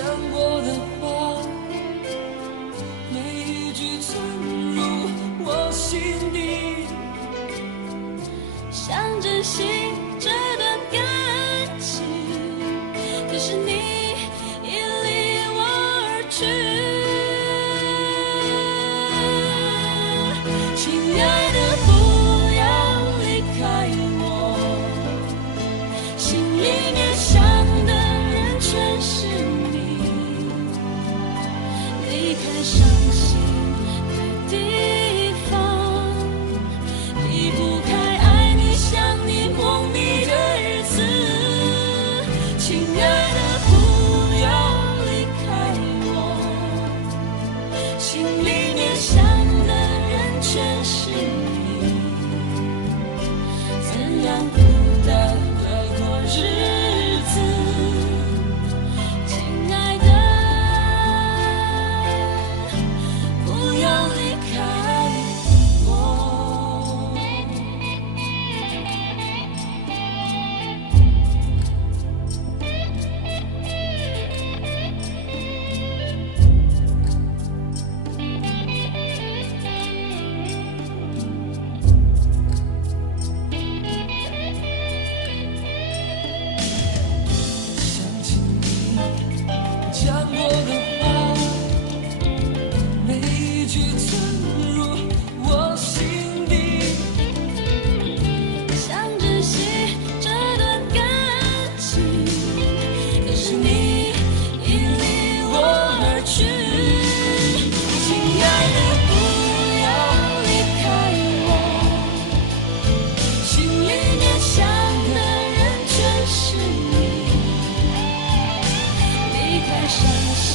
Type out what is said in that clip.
讲过的话，每一句存入我心底，想珍惜这段感情，可是你已离我而去。亲爱的，不要离开我，心里面想的人全是你。离开伤心的地方，离不开爱你想你梦你的日子。亲爱的，不要离开我，心里面想的人全是你。怎样孤单地过日子，亲爱的，不要离开我。想起你讲过的话，每一句存入我心底，想珍惜这段感情，可是你已离我而去。亲爱的，不要离开我，心里面想的人全是你。离开伤心